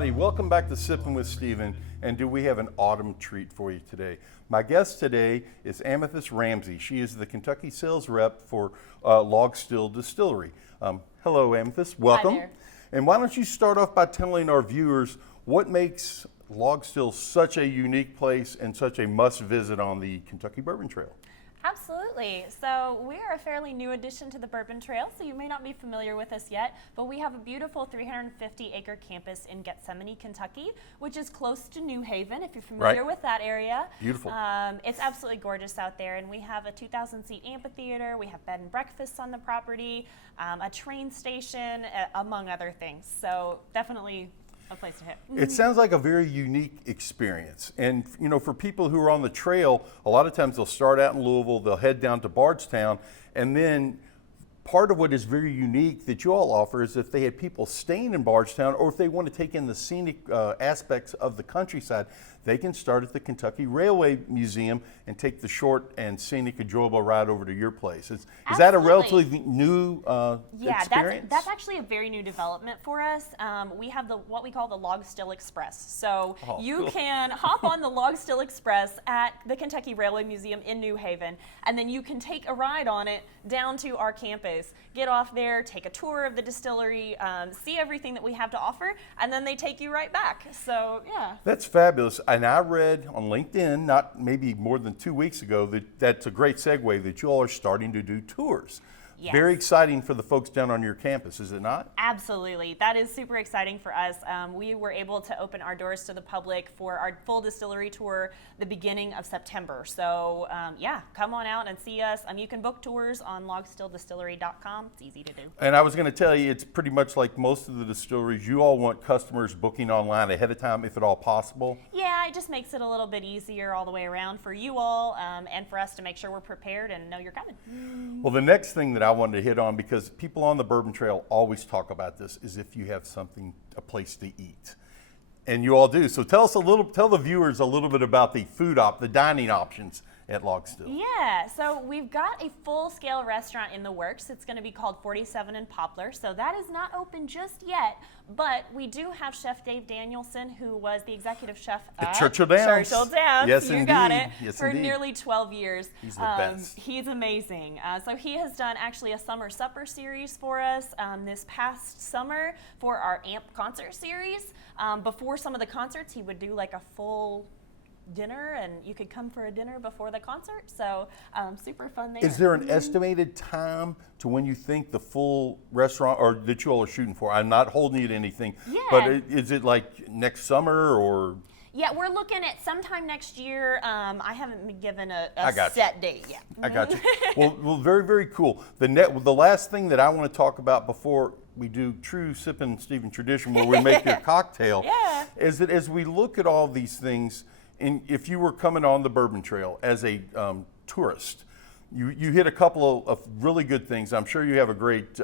everybody. Welcome back to Sippin' with Steven. And do we have an autumn treat for you today? My guest today is Amethyst Ramsey. She is the Kentucky sales rep for Log Still Distillery. Hello, Amethyst. Welcome. Hi there. And why don't you start off by telling our viewers what makes Log Still such a unique place and such a must visit on the Kentucky Bourbon Trail? Absolutely. So we are a fairly new addition to the Bourbon Trail, so you may not be familiar with us yet, but we have a beautiful 350-acre campus in Gethsemane, Kentucky, which is close to New Haven, if you're familiar with that area. Beautiful. It's absolutely gorgeous out there, and we have a 2,000-seat amphitheater, we have bed and breakfasts on the property, a train station, among other things. So definitely a place to hit. It sounds like a very unique experience. And you know, for people who are on the trail, a lot of times they'll start out in Louisville, they'll head down to Bardstown, and then part of what is very unique that you all offer is if they had people staying in Bardstown, or if they want to take in the scenic aspects of the countryside, they can start at the Kentucky Railway Museum and take the short and scenic, enjoyable ride over to your place. Is that a relatively new experience? That's actually a very new development for us. We have what we call the Log Still Express. So you can hop on the Log Still Express at the Kentucky Railway Museum in New Haven, and then you can take a ride on it down to our campus, get off there, take a tour of the distillery, see everything that we have to offer, and then they take you right back. So yeah. That's fabulous. And I read on LinkedIn, not maybe more than 2 weeks ago, that's a great segue that you all are starting to do tours. Yes. Very exciting for the folks down on your campus, is it not? Absolutely. That is super exciting for us. We were able to open our doors to the public for our full distillery tour the beginning of September. So yeah, come on out and see us. You can book tours on logstilldistillery.com. It's easy to do. And I was going to tell you, it's pretty much like most of the distilleries. You all want customers booking online ahead of time, if at all possible. Yeah, it just makes it a little bit easier all the way around for you all and for us to make sure we're prepared and know you're coming. Well, the next thing that I wanted to hit on, because people on the Bourbon Trail always talk about this, is if you have a place to eat. And you all do. So tell the viewers a little bit about the dining options at Log Still. Yeah, so we've got a full-scale restaurant in the works. It's going to be called 47 and Poplar. So that is not open just yet, but we do have Chef Dave Danielson, who was the executive chef at Churchill Downs. Churchill Downs. Yes, you indeed. got it. Yes, for indeed. Nearly 12 years. He's the best. He's amazing. So he has done actually a summer supper series for us this past summer for our AMP concert series. Before some of the concerts, he would do like a full dinner, and you could come for a dinner before the concert. So super fun there. Is there an estimated time to when you think the full restaurant, or that you all are shooting for? I'm not holding you to anything, but is it like next summer or? Yeah, we're looking at sometime next year. I haven't been given a set date yet. I got you. Well, very, very cool. The last thing that I want to talk about before we do true Sippin' Steven tradition, where we make your cocktail, is that as we look at all these things, and if you were coming on the Bourbon Trail as a tourist, you hit a couple of really good things. I'm sure you have a great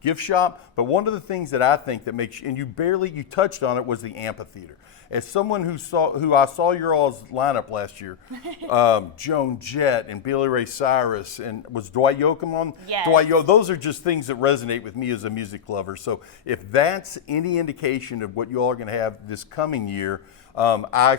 gift shop, but one of the things that I think that makes, and you touched on it, was the amphitheater. As someone who I saw your all's lineup last year, Joan Jett and Billy Ray Cyrus, and was Dwight Yoakam on? Yes. Those are just things that resonate with me as a music lover. So if that's any indication of what you all are going to have this coming year, I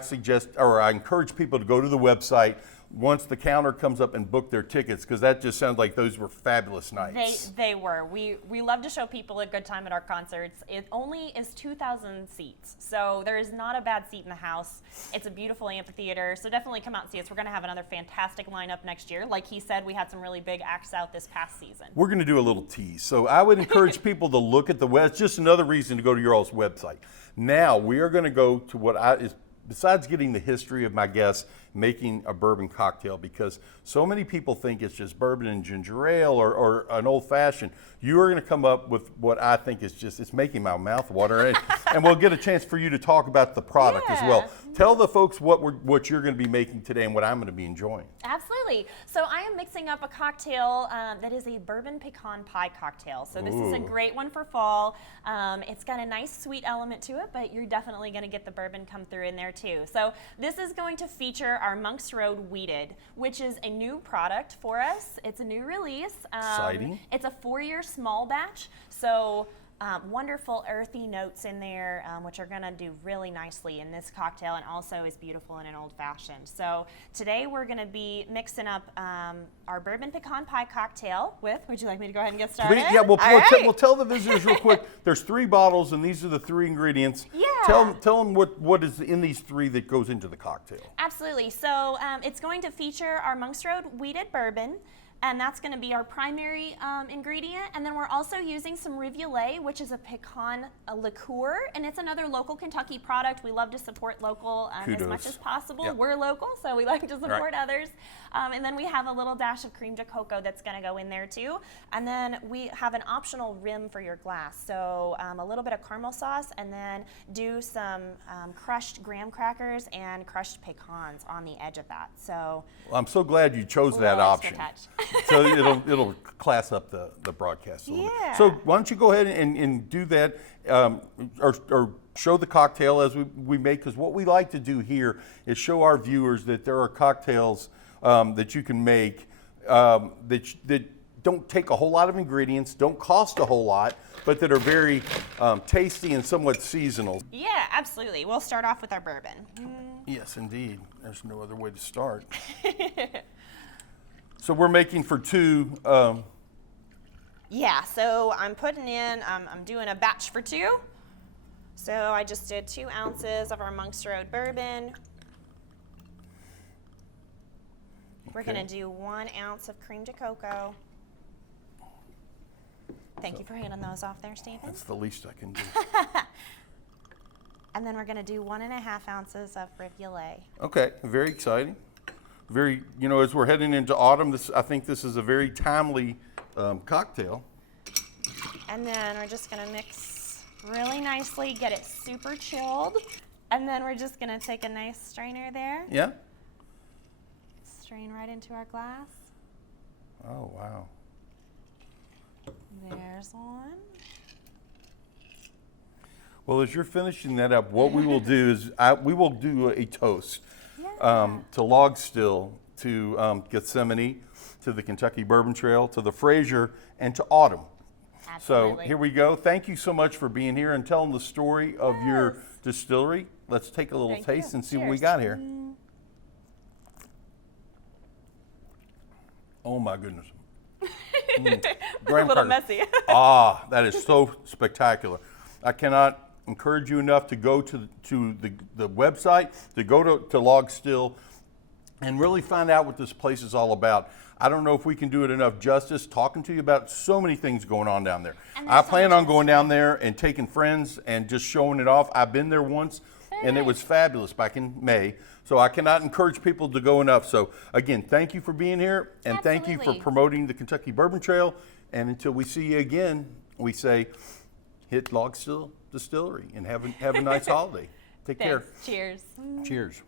encourage people to go to the website once the counter comes up and book their tickets, because that just sounds like those were fabulous nights. They were. We love to show people a good time at our concerts. It only is 2,000 seats, so there is not a bad seat in the house. It's a beautiful amphitheater, so definitely come out and see us. We're going to have another fantastic lineup next year. Like he said, we had some really big acts out this past season. We're going to do a little tease, so I would encourage people to look at the web. It's just another reason to go to your all's website. Now we are going to go to besides getting the history of my guests making a bourbon cocktail, because so many people think it's just bourbon and ginger ale or an old fashioned. You are going to come up with what I think is it's making my mouth water, and we'll get a chance for you to talk about the product as well. Tell the folks what you're going to be making today and what I'm going to be enjoying. Absolutely. So I am mixing up a cocktail that is a bourbon pecan pie cocktail. So this is a great one for fall. It's got a nice sweet element to it, but you're definitely going to get the bourbon come through in there too. So this is going to feature our Monk's Road Wheated, which is a new product for us. It's a new release. Exciting. It's a 4-year small batch. So wonderful earthy notes in there, which are going to do really nicely in this cocktail and also is beautiful in an old fashioned. So today we're going to be mixing up our bourbon pecan pie cocktail with, would you like me to go ahead and get started? Yeah, we'll tell the visitors real quick. There's 3 bottles and these are the 3 ingredients. Yeah. Tell them what is in these 3 that goes into the cocktail. Absolutely. So it's going to feature our Monks Road wheated bourbon, and that's going to be our primary ingredient. And then we're also using some Rivulet, which is a pecan liqueur, and it's another local Kentucky product. We love to support local as much as possible. Yep. We're local, so we like to support others. And then we have a little dash of creme de coco that's going to go in there too. And then we have an optional rim for your glass. So a little bit of caramel sauce, and then do some crushed graham crackers and crushed pecans on the edge of that. So well, I'm so glad you chose that option. So it'll class up the broadcast a little bit. So why don't you go ahead and do that, or show the cocktail as we make, because what we like to do here is show our viewers that there are cocktails that you can make that don't take a whole lot of ingredients, don't cost a whole lot, but that are very tasty and somewhat seasonal. Yeah, absolutely. We'll start off with our bourbon. Yes, indeed. There's no other way to start. So we're making for 2. Yeah, so I'm putting in, I'm doing a batch for 2. So I just did 2 ounces of our Monks Road bourbon. We're going to do 1 ounce of creme de coco. Thank you for handing those off there, Stephen. That's the least I can do. And then we're going to do 1.5 ounces of Rivulet. Okay, very exciting. Very, as we're heading into autumn, I think this is a very timely cocktail. And then we're just going to mix really nicely, get it super chilled. And then we're just going to take a nice strainer there. Yeah? Strain right into our glass. Oh, wow. There's one. Well, as you're finishing that up, what we will do is we will do a toast to Log Still, to Gethsemane, to the Kentucky Bourbon Trail, to the Fraser, and to autumn. Absolutely. So here we go. Thank you so much for being here and telling the story of your distillery. Let's take a little taste and see what we got here. Oh my goodness. It's a little messy. That is so spectacular. I cannot encourage you enough to go to the website, to go to Log Still, and really find out what this place is all about. I don't know if we can do it enough justice talking to you about so many things going on down there. I plan on going down there and taking friends and just showing it off. I've been there once, and it was fabulous back in May. So I cannot encourage people to go enough. So again, thank you for being here, and thank you for promoting the Kentucky Bourbon Trail. And until we see you again, we say, hit Log Still Distillery and have a nice holiday. Take care. Cheers. Cheers.